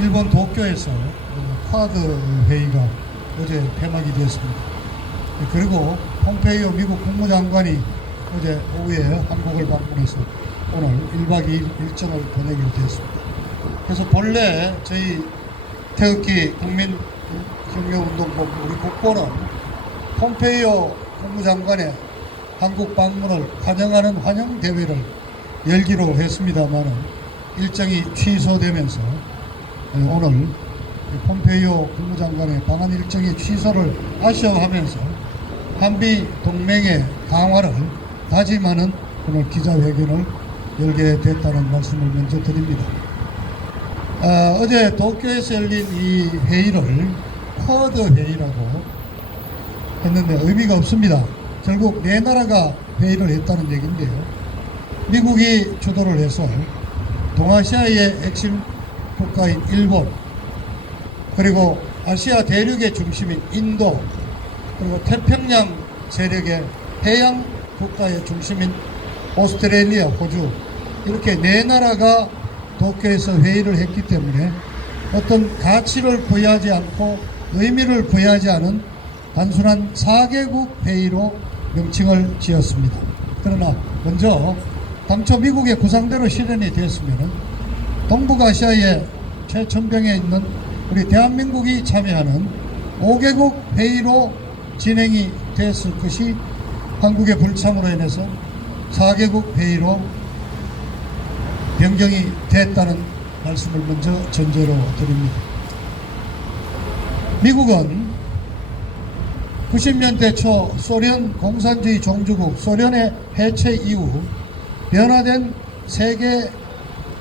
일본 도쿄에서 쿼드 회의가 어제 폐막이 되었습니다. 그리고 폼페이오 미국 국무장관이 어제 오후에 한국을 방문해서 오늘 1박 2일 일정을 보내기로 되었습니다. 그래서 본래 저희 태극기 국민혁명운동본부 우리 국보는 폼페이오 국무장관의 한국 방문을 환영하는 환영대회를 열기로 했습니다만 일정이 취소되면서 오늘 폼페이오 국무장관의 방한 일정의 취소를 아쉬워하면서 한미 동맹의 강화를 다짐하는 오늘 기자회견을 열게 됐다는 말씀을 먼저 드립니다. 어제 도쿄에서 열린 이 회의를 쿼드 회의라고 했는데 의미가 없습니다. 결국 네 나라가 회의를 했다는 얘기인데요. 미국이 주도를 해서 동아시아의 핵심 국가인 일본, 그리고 아시아 대륙의 중심인 인도, 그리고 태평양 세력의 해양 국가의 중심인 오스트레일리아, 호주, 이렇게 네 나라가 도쿄에서 회의를 했기 때문에 어떤 가치를 부여하지 않고 의미를 부여하지 않은 단순한 4개국 회의로 명칭을 지었습니다. 그러나 먼저 당초 미국의 구상대로 실현이 되었으면 동북아시아의 최천병에 있는 우리 대한민국이 참여하는 5개국 회의로 진행이 됐을 것이 한국의 불참으로 인해서 4개국 회의로 변경이 됐다는 말씀을 먼저 전제로 드립니다. 미국은 90년대 초 소련 공산주의 종주국 소련의 해체 이후 변화된 세계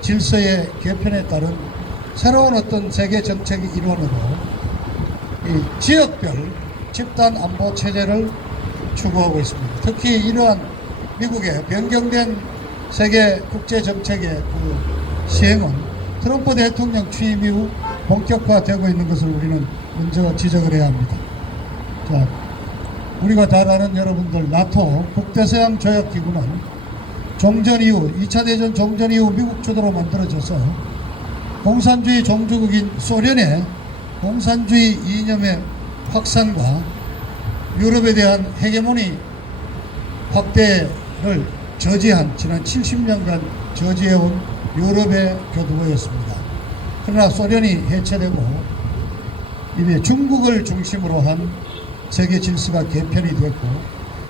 질서의 개편에 따른 새로운 어떤 세계 정책의 일원으로 이 지역별 집단 안보 체제를 추구하고 있습니다. 특히 이러한 미국의 변경된 세계 국제 정책의 그 시행은 트럼프 대통령 취임 이후 본격화되고 있는 것을 우리는 먼저 지적을 해야 합니다. 자, 우리가 잘 아는 여러분들 나토 북대서양 조약기구는 종전 이후 2차 대전 종전 이후 미국 주도로 만들어져서 공산주의 종주국인 소련의 공산주의 이념의 확산과 유럽에 대한 헤게모니 확대를 저지한 지난 70년간 저지해온 유럽의 교두보였습니다. 그러나 소련이 해체되고 이미 중국을 중심으로 한 세계 질서가 개편이 됐고,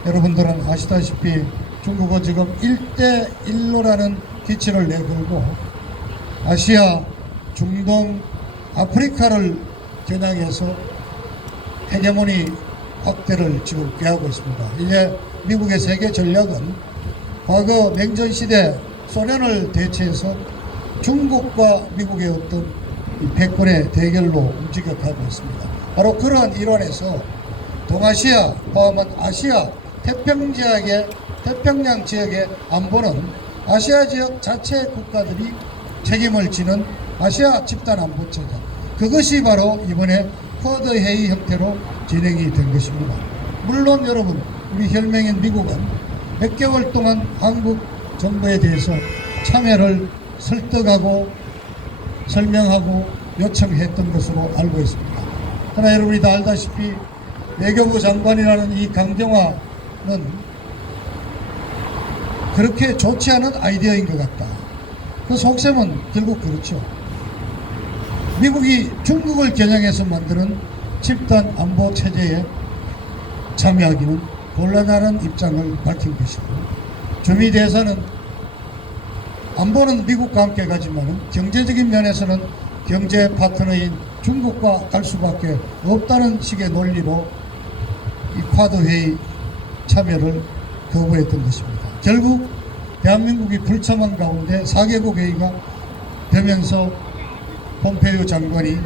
여러분들은 아시다시피 중국은 지금 1대1로라는 기치를 내걸고 아시아, 중동, 아프리카를 겨냥해서 헤게모니 확대를 지금 꾀하고 있습니다. 이제 미국의 세계 전략은 과거 냉전시대 소련을 대체해서 중국과 미국의 어떤 패권의 대결로 움직여가고 있습니다. 바로 그러한 일환에서 동아시아 포함한 아시아 태평양 지역의 안보는 아시아 지역 자체 국가들이 책임을 지는 아시아 집단 안보 체제, 그것이 바로 이번에 쿼드 회의 형태로 진행이 된 것입니다. 물론 여러분, 우리 혈맹인 미국은 몇 개월 동안 한국 정부에 대해서 참여를 설득하고 설명하고 요청했던 것으로 알고 있습니다. 그러나 여러분이 다 알다시피 외교부 장관이라는 이 강경화는 그렇게 좋지 않은 아이디어인 것 같다. 그 속셈은 결국 그렇죠. 미국이 중국을 겨냥해서 만드는 집단 안보 체제에 참여하기는 곤란하는 입장을 밝힌 것이고, 주미 대사는 안보는 미국과 함께 가지만 경제적인 면에서는 경제 파트너인 중국과 갈 수밖에 없다는 식의 논리로 이 쿼드 회의 참여를 거부했던 것입니다. 결국 대한민국이 불참한 가운데 4개국 회의가 되면서 폼페이오 장관이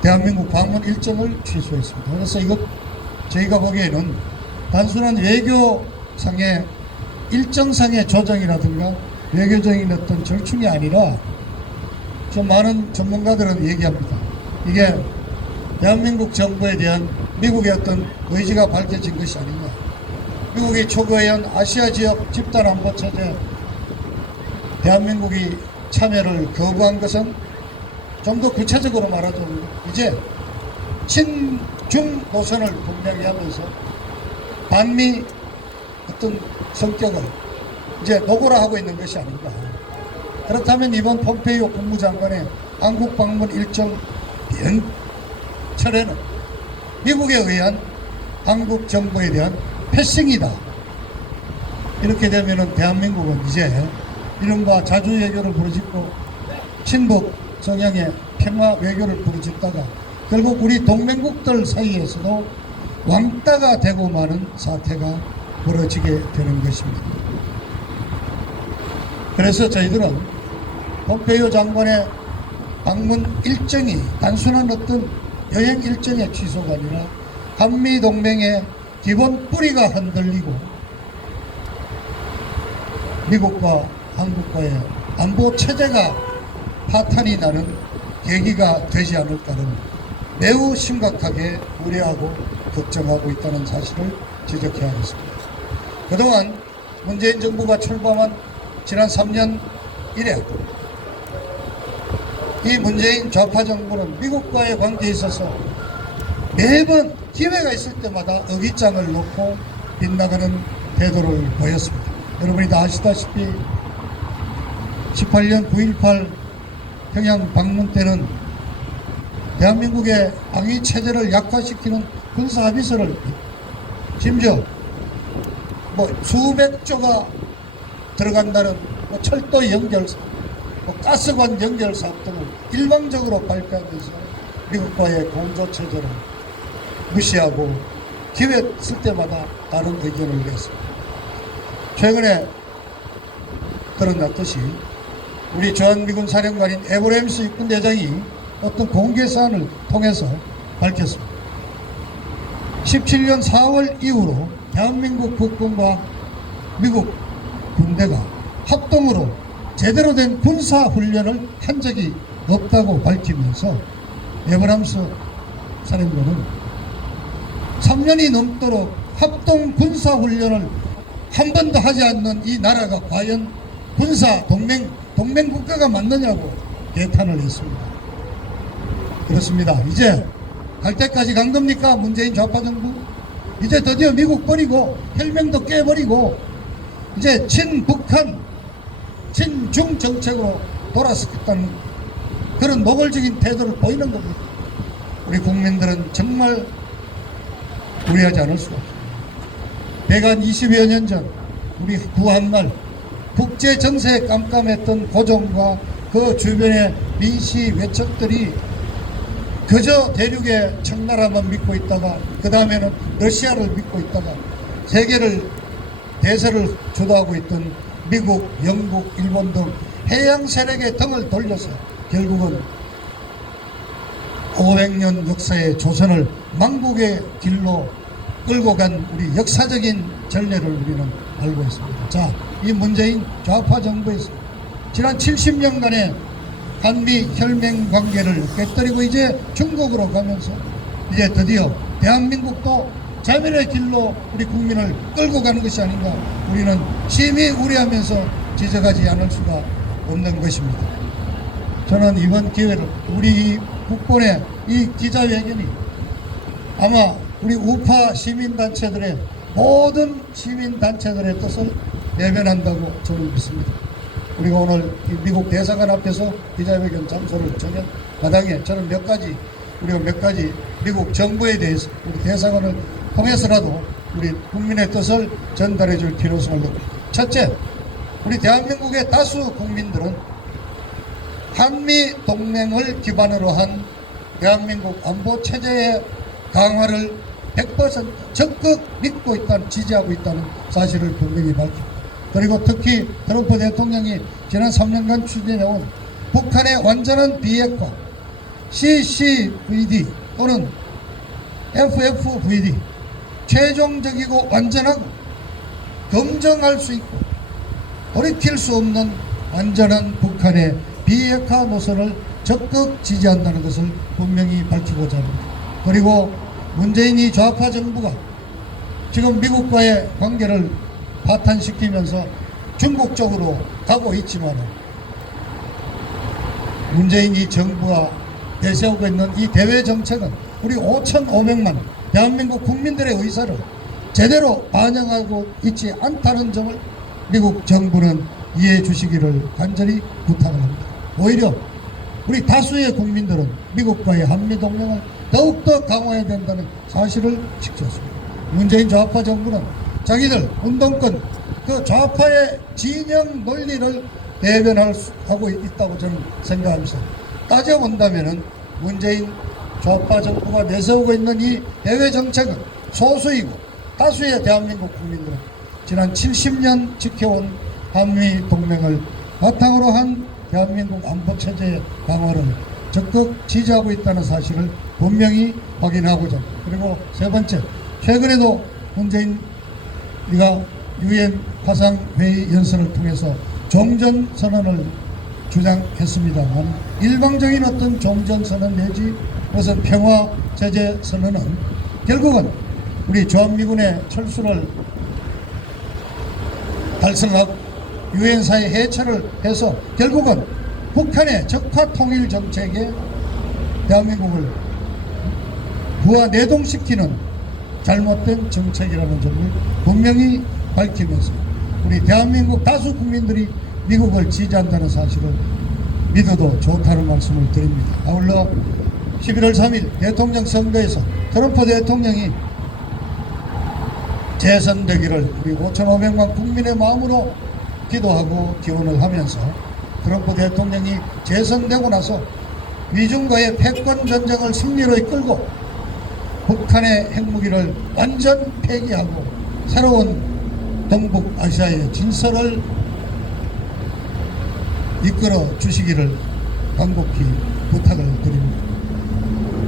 대한민국 방문 일정을 취소했습니다. 그래서 이것 저희가 보기에는 단순한 외교상의 일정상의 조정이라든가 외교적인 어떤 절충이 아니라, 좀 많은 전문가들은 얘기합니다. 이게 대한민국 정부에 대한 미국의 어떤 의지가 밝혀진 것이 아니냐. 미국이 초거해온 아시아 지역 집단 안보 체제 대한민국이 참여를 거부한 것은 좀 더 구체적으로 말하자면 이제 친중 노선을 분명히 하면서 반미 어떤 성격을 이제 노골화하고 있는 것이 아닌가. 그렇다면 이번 폼페이오 국무장관의 한국 방문 일정 변철에는 미국에 의한 한국 정부에 대한 패싱이다. 이렇게 되면은 대한민국은 이제 이른바 자주 외교를 부르짖고 친북 성향의 평화 외교를 부르짖다가 결국 우리 동맹국들 사이에서도 왕따가 되고 마는 사태가 벌어지게 되는 것입니다. 그래서 저희들은 폼페이오 장관의 방문 일정이 단순한 어떤 여행 일정의 취소가 아니라 한미동맹의 기본 뿌리가 흔들리고 미국과 한국과의 안보 체제가 파탄이 나는 계기가 되지 않을까는 매우 심각하게 우려하고 걱정하고 있다는 사실을 지적해야 하겠습니다. 그동안 문재인 정부가 출범한 지난 3년 이래 이 문재인 좌파 정부는 미국과의 관계에 있어서 매번 기회가 있을 때마다 어깃장을 놓고 빗나가는 태도를 보였습니다. 여러분이 다 아시다시피 18년 9.18 평양 방문 때는 대한민국의 방위 체제를 약화시키는 군사 합의서를 심지어 수백조가 들어간다는 철도 연결사, 가스관 연결 사업 등을 일방적으로 발표하면서 미국과의 공조 체제를 무시하고 기회 쓸 때마다 다른 의견을 냈습니다. 최근에 드러났듯이 우리 주한미군 사령관인 에브레임스 육군대장이 어떤 공개 사안을 통해서 밝혔습니다. 17년 4월 이후로 대한민국 국군과 미국 군대가 합동으로 제대로 된 군사훈련을 한 적이 없다고 밝히면서 에브람스 사령관은 3년이 넘도록 합동 군사훈련을 한 번도 하지 않는 이 나라가 과연 군사 동맹 국가가 맞느냐고 개탄을 했습니다. 그렇습니다. 이제 갈 때까지 간 겁니까? 문재인 좌파 정부? 이제 드디어 미국 버리고 혈맹도 깨버리고 이제 친북한 친중 정책으로 돌아섰다는 그런 노골적인 태도를 보이는 겁니다. 우리 국민들은 정말 우려하지 않을 수가 없습니다. 대간 20여 년 전 우리 구한말 국제 정세에 깜깜했던 고종과 그 주변의 민시 외척들이 그저 대륙의 청나라만 믿고 있다가 그 다음에는 러시아를 믿고 있다가 세계를 대세를 주도하고 있던 미국, 영국, 일본 등 해양 세력의 등을 돌려서 결국은 500년 역사의 조선을 망국의 길로 끌고 간 우리 역사적인 전례를 우리는 알고 있습니다. 자, 이 문재인 좌파 정부에서 지난 70년간의 한미 혈맹 관계를 깨뜨리고 이제 중국으로 가면서 이제 드디어 대한민국도 자멸의 길로 우리 국민을 끌고 가는 것이 아닌가 우리는 심히 우려하면서 지적하지 않을 수가 없는 것입니다. 저는 이번 기회를 우리 국본의 이 기자회견이 아마 우리 우파 시민단체들의 모든 시민단체들의 뜻을 내변한다고 저는 믿습니다. 우리가 오늘 미국 대사관 앞에서 기자회견 장소를 정한 마당에 저는 우리가 몇 가지 미국 정부에 대해서 우리 대사관을 통해서라도 우리 국민의 뜻을 전달해 줄 필요성을 느낍니다. 첫째, 우리 대한민국의 다수 국민들은 한미 동맹을 기반으로 한 대한민국 안보 체제의 강화를 100% 적극 믿고 있다는, 지지하고 있다는 사실을 분명히 밝힙니다. 그리고 특히 트럼프 대통령이 지난 3년간 추진해온 북한의 완전한 비핵화 CCVD 또는 FFVD 최종적이고 완전하고 검증할 수 있고 돌이킬 수 없는 완전한 북한의 비핵화 노선을 적극 지지한다는 것을 분명히 밝히고자 합니다. 그리고 문재인이 좌파 정부가 지금 미국과의 관계를 파탄시키면서 중국 쪽으로 가고 있지만 문재인이 정부가 내세우고 있는 이 대외 정책은 우리 5,500만 대한민국 국민들의 의사를 제대로 반영하고 있지 않다는 점을 미국 정부는 이해해 주시기를 간절히 부탁을 합니다. 오히려 우리 다수의 국민들은 미국과의 한미동맹을 더욱더 강화해야 된다는 사실을 지켰습니다. 문재인 좌파 정부는 자기들 운동권 그 좌파의 진영 논리를 대변하고 있다고 저는 생각하면서 따져본다면은 문재인 좌파 정부가 내세우고 있는 이 해외 정책은 소수이고 다수의 대한민국 국민들은 지난 70년 지켜온 한미 동맹을 바탕으로 한 대한민국 안보 체제의 강화를 적극 지지하고 있다는 사실을 분명히 확인하고자. 그리고 세 번째, 최근에도 문재인 우리가 유엔 화상회의 연설을 통해서 종전선언을 주장했습니다만 일방적인 어떤 종전선언 내지 무슨 평화제재 선언은 결국은 우리 주한미군의 철수를 달성하고 유엔사의 해체를 해서 결국은 북한의 적화 통일 정책에 대한민국을 부하 내동시키는 잘못된 정책이라는 점을 분명히 밝히면서 우리 대한민국 다수 국민들이 미국을 지지한다는 사실을 믿어도 좋다는 말씀을 드립니다. 아울러 11월 3일 대통령 선거에서 트럼프 대통령이 재선되기를 우리 5,500만 국민의 마음으로 기도하고 기원을 하면서 트럼프 대통령이 재선되고 나서 미중과의 패권 전쟁을 승리로 이끌고 북한의 핵무기를 완전 폐기하고 새로운 동북아시아의 진설을 이끌어 주시기를 간곡히 부탁을 드립니다.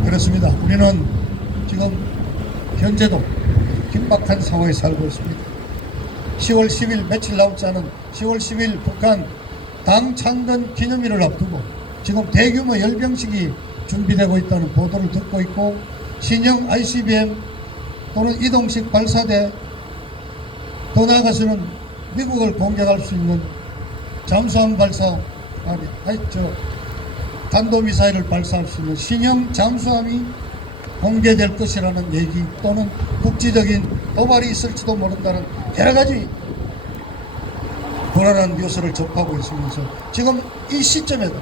그렇습니다. 우리는 지금 현재도 긴박한 상황에 살고 있습니다. 10월 10일 며칠 남지 않은 10월 10일 북한 당 창건 기념일을 앞두고 지금 대규모 열병식이 준비되고 있다는 보도를 듣고 있고 신형 ICBM 또는 이동식 발사대 더 나아가서는 미국을 공격할 수 있는 잠수함 발사 탄도미사일을 발사할 수 있는 신형 잠수함이 공개될 것이라는 얘기 또는 국지적인 도발이 있을지도 모른다는 여러가지 불안한 뉴스를 접하고 있으면서 지금 이 시점에도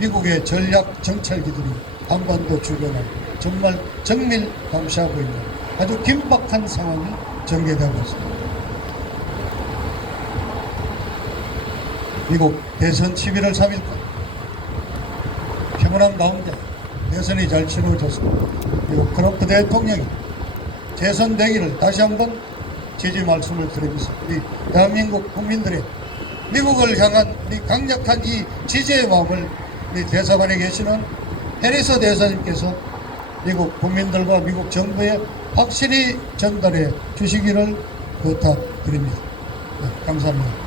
미국의 전략 정찰기들이 한반도 주변을 정말 정밀 감시하고 있는 아주 긴박한 상황이 전개되고 있습니다. 미국 대선 11월 3일까지 평온한 가운데 대선이 잘 치러졌습니다. 미국 트럼프 대통령이 재선되기를 다시 한번 지지 말씀을 드리면서 우리 대한민국 국민들의 미국을 향한 우리 강력한 이 지지의 마음을 우리 대사관에 계시는 해리스 대사님께서 미국 국민들과 미국 정부에 확실히 전달해 주시기를 부탁드립니다. 네, 감사합니다.